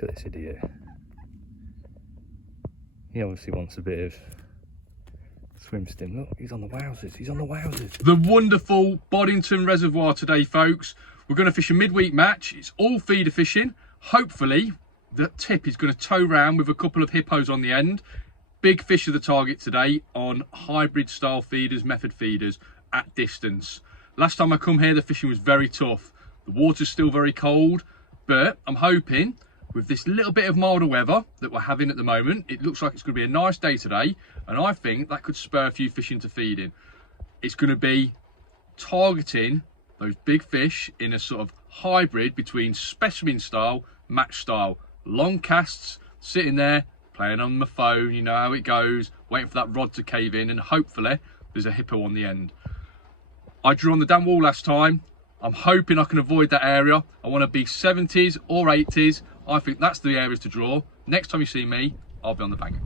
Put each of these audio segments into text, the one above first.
Look at this idiot. He obviously wants a bit of swim stim. Look, he's on the wowzers. He's on the wowzers. The wonderful Boddington reservoir today, folks. We're going to fish a midweek match. It's all feeder fishing. Hopefully, the tip is going to tow round with a couple of hippos on the end. Big fish of the target today on hybrid style feeders, method feeders at distance. Last time I come here, the fishing was very tough. The water's still very cold, but I'm hoping with this little bit of milder weather that we're having at the moment, it looks like it's going to be a nice day today, and I think that could spur a few fish into feeding. It's going to be targeting those big fish in a sort of hybrid between specimen style, match style. Long casts, sitting there, playing on my phone, you know how it goes, waiting for that rod to cave in, and hopefully there's a hippo on the end. I drew on the damn wall last time. I'm hoping I can avoid that area. I want to be 70s or 80s. I think that's the areas to draw. Next time you see me, I'll be on the bank.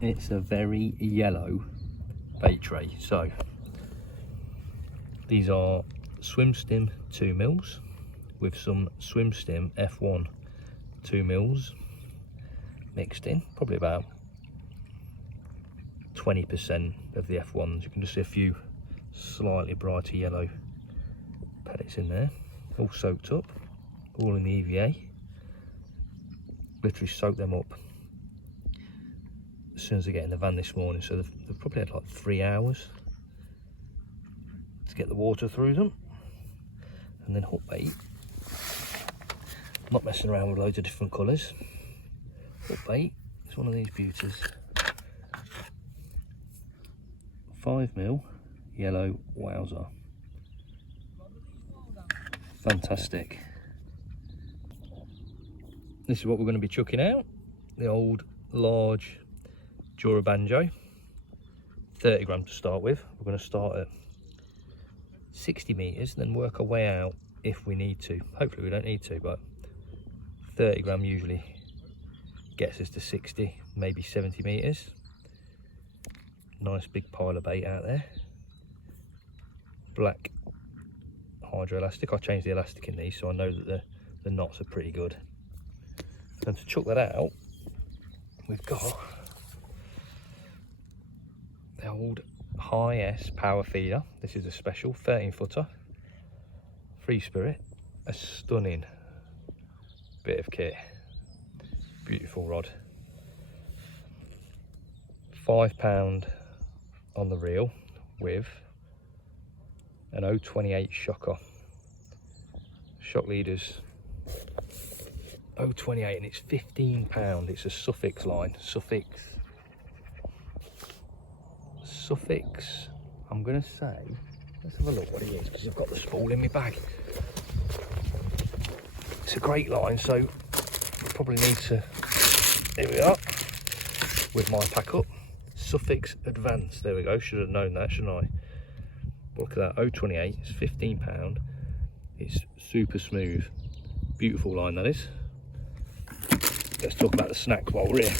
It's a very yellow bait tray. So these are swim stim 2 mils with some swim stim F1 2 mils mixed in, probably about 20% of the F1s. You can just see a few slightly brighter yellow pellets in there, all soaked up, all in the EVA. Literally soaked them up as soon as I get in the van this morning, so they've probably had like 3 hours to get the water through them. And then hook bait, not messing around with loads of different colours. Hook bait is one of these beauties. 5mm yellow wowzer. Fantastic. This is what we're going to be chucking out. The old large Dura banjo. 30 grams to start with. We're going to start at 60 metres, then work our way out if we need to. Hopefully we don't need to, but 30 gram usually gets us to 60, maybe 70 metres. Nice big pile of bait out there. Black hydro elastic. I changed the elastic in these so I know that the knots are pretty good. And to chuck that out, we've got the old High S power feeder. This is a special 13 footer, free spirit, a stunning bit of kit, beautiful rod. £5 on the reel with an 028 shocker. Shock leaders 028, and it's £15. It's a Suffix line. Suffix, I'm gonna say, let's have a look what it is, because I've got the spool in my bag. It's a great line, so I probably need to, here we are, with my pack up. Suffix Advance, there we go, should have known that, shouldn't I? Look at that, 028, it's £15. It's super smooth, beautiful line that is. Let's talk about the snacks while we're here.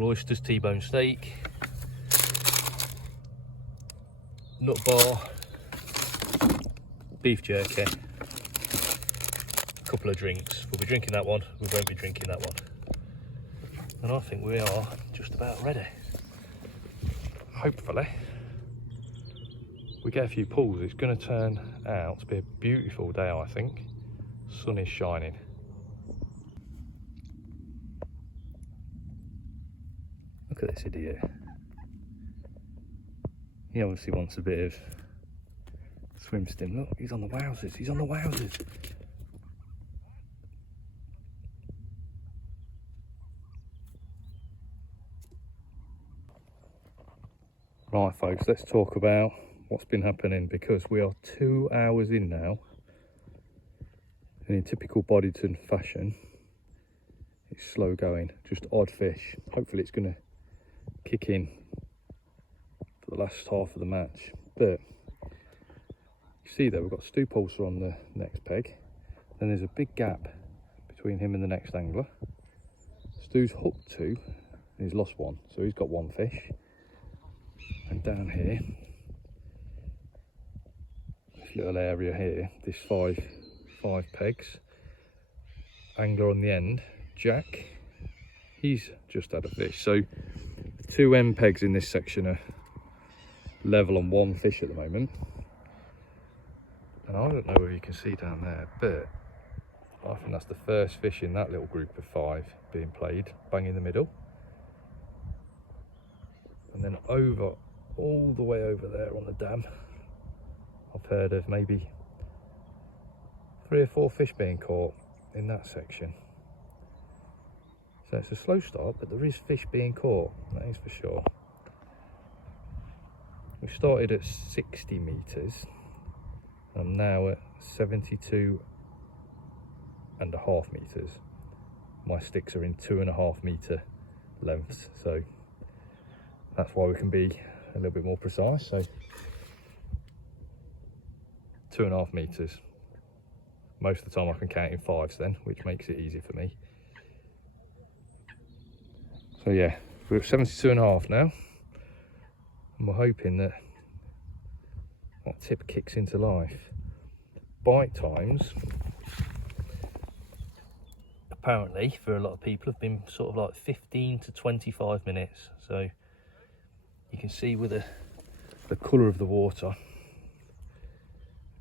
Oysters, T-bone steak, nut bar, beef jerky, a couple of drinks. We'll be drinking that one, we won't be drinking that one. And I think we are just about ready. Hopefully we get a few pulls. It's going to turn out to be a beautiful day, I think. Sun is shining. Look at this idiot. He obviously wants a bit of swim stim. Look, he's on the wowzers. He's on the wowzers. Right, folks, let's talk about what's been happening, because we are 2 hours in now, and in typical Boddington fashion, it's slow going, just odd fish. Hopefully it's going to kick in for the last half of the match. But you see there, we've got Stu Pulsar on the next peg, then there's a big gap between him and the next angler. Stu's hooked 2 and he's lost 1, so he's got 1 fish. And down here this little area here, this five pegs, angler on the end, Jack, he's just had a fish. So the 2 end pegs in this section are level on 1 fish at the moment, and I don't know whether you can see down there, but I think that's the first fish in that little group of 5 being played, bang in the middle. And then over, all the way over there on the dam, I've heard of maybe 3 or 4 fish being caught in that section. So it's a slow start, but there is fish being caught, that is for sure. We started at 60 metres. I'm now at 72.5 metres. My sticks are in 2.5 metre lengths, so that's why we can be a little bit more precise. So 2.5 metres. Most of the time I can count in 5s then, which makes it easy for me. So yeah, we're at 72.5 now, and we're hoping that that tip kicks into life. Bite times, apparently for a lot of people, have been sort of like 15 to 25 minutes. So you can see with the colour of the water,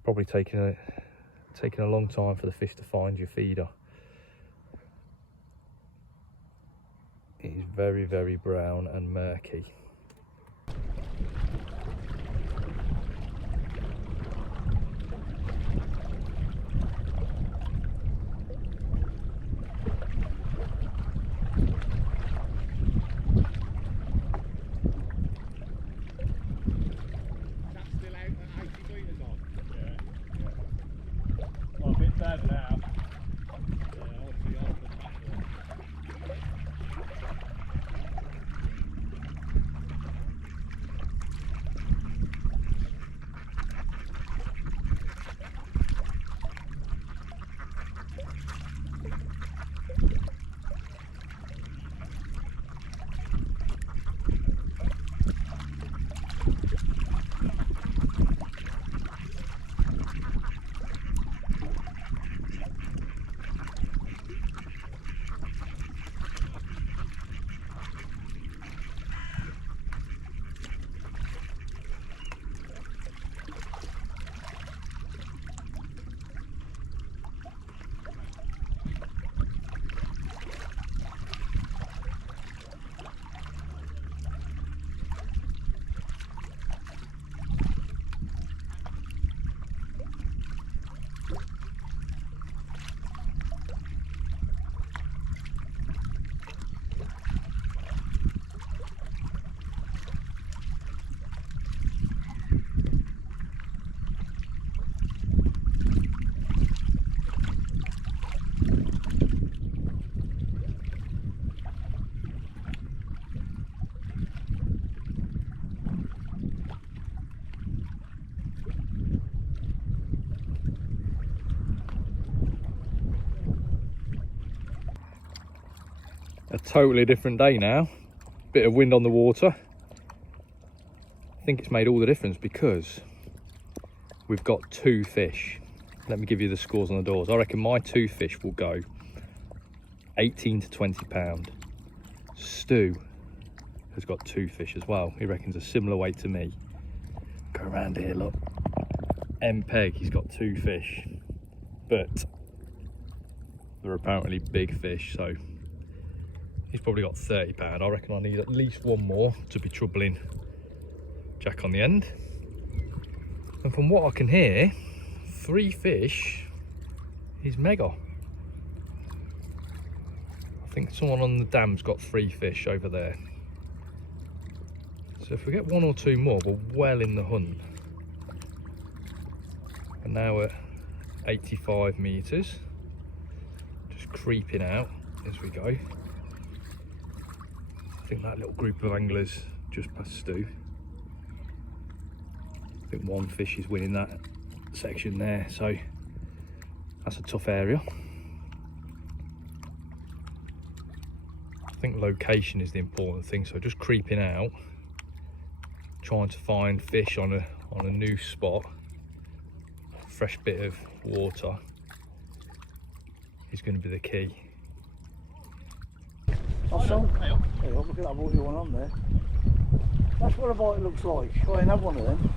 probably taking a long time for the fish to find your feeder. It is very, very brown and murky. A totally different day now. Bit of wind on the water. I think it's made all the difference because we've got 2 fish. Let me give you the scores on the doors. I reckon my 2 fish will go 18 to 20 pound. Stu has got 2 fish as well. He reckons a similar weight to me. Go around here, look. M-Peg, he's got 2 fish, but they're apparently big fish, so he's probably got 30 pound. I reckon I need at least 1 more to be troubling Jack on the end. And from what I can hear, 3 fish is mega. I think someone on the dam's got 3 fish over there. So if we get 1 or 2 more, we're well in the hunt. And now we're 85 metres. Just creeping out as we go. I think that little group of anglers just past Stu. I think 1 fish is winning that section there, so that's a tough area. I think location is the important thing, so just creeping out, trying to find fish on a new spot fresh bit of water is going to be the key. Also, hey, look at that water one on there. That's what a bite looks like. I ain't have one of them.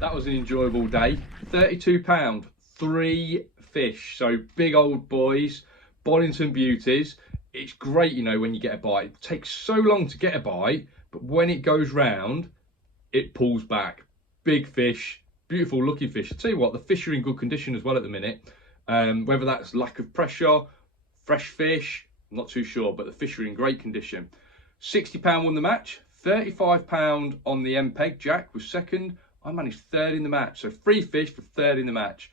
That was an enjoyable day. £32, 3 fish. So big old boys, Boddington beauties. It's great, you know, when you get a bite. It takes so long to get a bite, but when it goes round, it pulls back. Big fish, beautiful looking fish. I tell you what, the fish are in good condition as well at the minute. Whether that's lack of pressure, fresh fish, I'm not too sure, but the fish are in great condition. £60 won the match, £35 on the MPEG. Jack was second. I managed third in the match, so 3 fish for third in the match.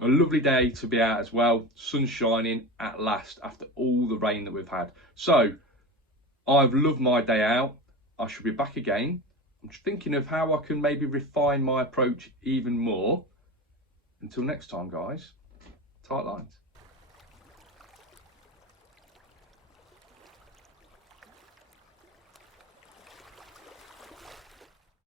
A lovely day to be out as well. Sun shining at last after all the rain that we've had. So I've loved my day out. I shall be back again. I'm just thinking of how I can maybe refine my approach even more. Until next time, guys, tight lines.